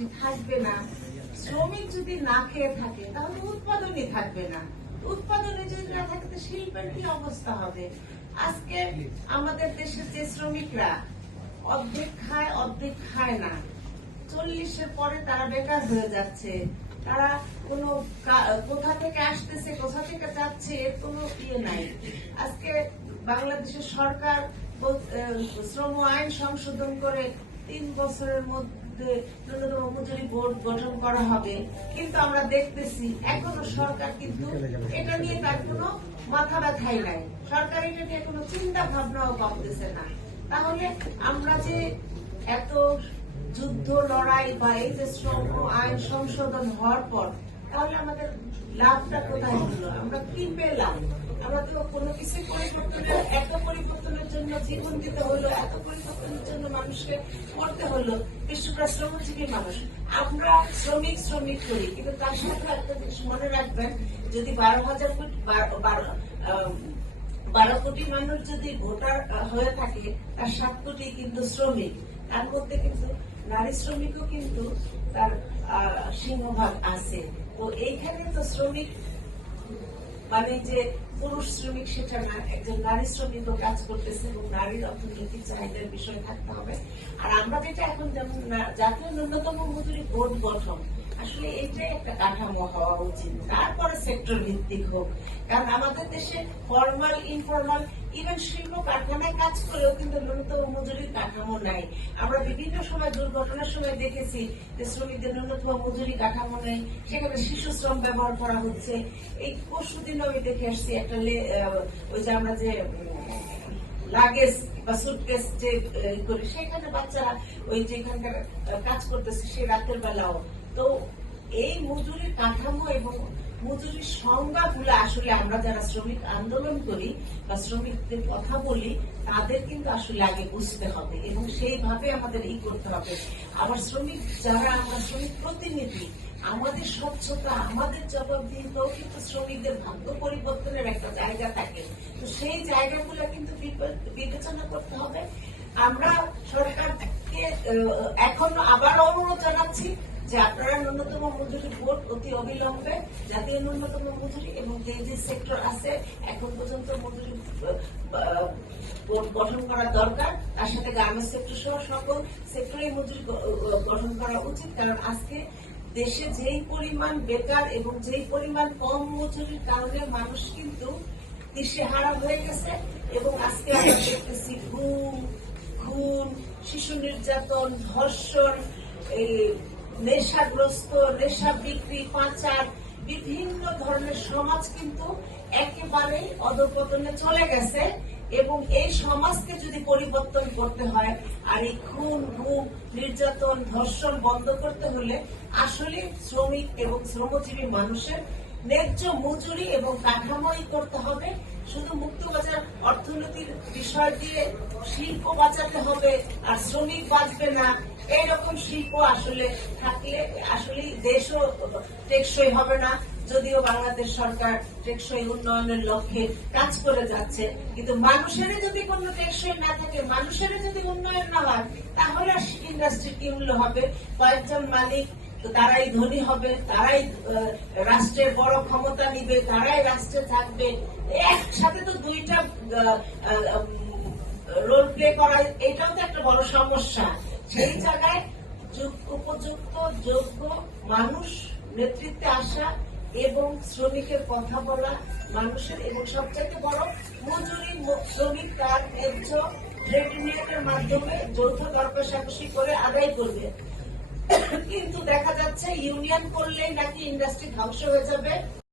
Industry থাকবে না, শ্রমিক যদি না খেয়ে থাকে তাহলে উৎপাদনই থাকবে না। উৎপাদনে যদি না থাকে তো শিল্পের কি অবস্থা হবে? আজকে আমাদের দেশের যে শ্রমিকরা অর্ধেক খায় অর্ধেক খায় না, 40-এর পরে তারা বেকার হয়ে যাচ্ছে। তারা কোনো কোথা থেকে আসতেছে কোথা থেকে যাচ্ছে এর কোনো ইয়ে নাই। আজকে বাংলাদেশের সরকার শ্রম আইন সংশোধন করে 3 বছরের মধ্যে ন্যূনতম মজুরি বোর্ড গঠন করা হবে, কিন্তু আমরা দেখতেছি এখনো সরকার কিন্তু এটা নিয়ে তার কোনো মাথা ব্যথাই নাই। সরকার এটা নিয়ে কোনো চিন্তা ভাবনাও করতেছে না। তাহলে আমরা যে এত যুদ্ধ লড়াই বা এই যে শ্রম আইন সংশোধন হওয়ার পর তাহলে আমাদের লাভটা কোথায় হলো? আমরা কি পেলাম? আমরা তো কোনো কিছু এত পরিবর্তনের জন্য জীবন দিতে হলো, এত পরিবর্তনের জন্য মানুষকে করতে হলো। বিশ্বটা শ্রমজীবী মানুষ, আমরা শ্রমিক করি, কিন্তু তার সাথে একটা জিনিস মনে রাখবেন, যদি 12 কোটি মানুষ যদি ভোটার হয়ে থাকে, তার 7 কোটি কিন্তু শ্রমিক। তার মধ্যে কিন্তু নারী শ্রমিকও কিন্তু তার সিংহভাগ আছে। তো এইখানে তো শ্রমিক মানে যে পুরুষ শ্রমিক সেটা না, একজন নারী শ্রমিকও কাজ করতেছে এবং নারীর অর্থনৈতিক চাহিদার বিষয় থাকতে হবে। আর আমরা যেটা এখন যেমন জাতীয় ন্যূনতম মজুরি বোর্ড গঠন, আসলে এটাই একটা কাঠামো হওয়া উচিত, তারপরে সেক্টর ভিত্তিক হোক। কারণ আমাদের দেশে ফর্মাল ইনফর্মাল ইভেন শিল্প কারখানায় কাজ করেও কিন্তু ন্যূনতম মজুরির কাঠামো নাই। আমরা বিভিন্ন সময় দুর্ঘটনার সময় দেখেছি যে শ্রমিকদের ন্যূনতম মজুরি কাঠামো নেই, সেখানে শিশু শ্রম ব্যবহার করা হচ্ছে। এই পরশুদিনও আমি দেখে আসছি একটা ওই যে আমরা যে লাগেজ বা সুটকেস যে করি, সেখানে বাচ্চারা ওই যেখানকার কাজ করতেছে সে রাতের বেলাও। তো এই মজুরির কাঠামো এবং মজুরির সংজ্ঞাগুলো আসলে আমরা যারা শ্রমিক আন্দোলন করি বা শ্রমিকদের কথা বলি তাদের কিন্তু আসলে আগে বুঝতে হবে এবং সেইভাবে আমাদের করতে হবে। আবার শ্রমিক যারা আমরা শ্রমিক প্রতিনিধি, আমাদের স্বচ্ছতা, আমাদের জবাবদিহিতাও কিন্তু শ্রমিকদের ভাগ্য পরিবর্তনের একটা জায়গা থাকে। তো সেই জায়গাগুলো কিন্তু বিবেচনা করতে হবে। আমরা সরকারকে এখন আবার অনুরোধ জানাচ্ছি যে আপনারা ন্যূনতম মজুরি বোর্ড অতি অবিলম্বে জাতীয় ন্যূনতম মজুরি এবং যে সেক্টর আছে এখন পর্যন্ত মজুরি বোর্ড গঠন করা দরকার, তার সাথে গার্মেন্টস সেক্টর সহ সকল সেক্টরে মজুরি গঠন করা উচিত। কারণ আজকে দেশে যেই পরিমাণ বেকার এবং যেই পরিমাণ কম মজুরির কারণে মানুষ কিন্তু দিশেহারা হয়ে গেছে এবং আজকে আমরা দেখতেছি খুন, শিশু নির্যাতন, ধর্ষণ, নেশাগ্রস্ত, নেশা বিক্রি, পাচার, বিভিন্ন ধরনের সমাজ কিন্তু একেবারেই অধঃপতনে চলে গেছে। এবং এই সমাজকে যদি পরিবর্তন করতে হয় আর এই খুন, গুম, নির্যাতন, ধর্ষণ বন্ধ করতে হলে আসলে শ্রমিক এবং শ্রমজীবী মানুষের ন্যায্য মজুরি এবং কাঠামোই করতে হবে। শুধু মুক্তবাজার অর্থনীতির বিষয় দিয়ে শিল্প বাঁচাতে হবে আর শ্রমিক বাঁচবে না, এইরকম শিল্প আসলে থাকলে আসলে দেশও টেকসই হবে না। যদিও বাংলাদেশ সরকার টেকসই উন্নয়নের লক্ষ্যে কাজ করে যাচ্ছে, কিন্তু মানুষের যদি কোনো টেকসই না থাকে, মানুষের যদি উন্নয়ন না হয়, তাহলে ইন্ডাস্ট্রির কি মূল্য হবে? কয়েকজন মালিক তারাই ধনী হবে, তারাই রাষ্ট্রের বড় ক্ষমতা নিবে, তারাই রাষ্ট্রে থাকবে। একসাথে তো দুইটা রোল প্লে করা, এটাও তো একটা বড় সমস্যা। সেই জায়গায় উপযুক্ত যোগ্য মানুষ নেতৃত্বে আসা এবং শ্রমিকের কথা বলা মানুষের, এবং সবচাইতে বড় মজুরি শ্রমিক তার ন্যায্য ট্রেড ইউনিয়নের মাধ্যমে যৌথ দর কষাকষি করে আদায় করবে। কিন্তু দেখা যাচ্ছে ইউনিয়ন করলেই নাকি ইন্ডাস্ট্রি ধ্বংস হয়ে যাবে।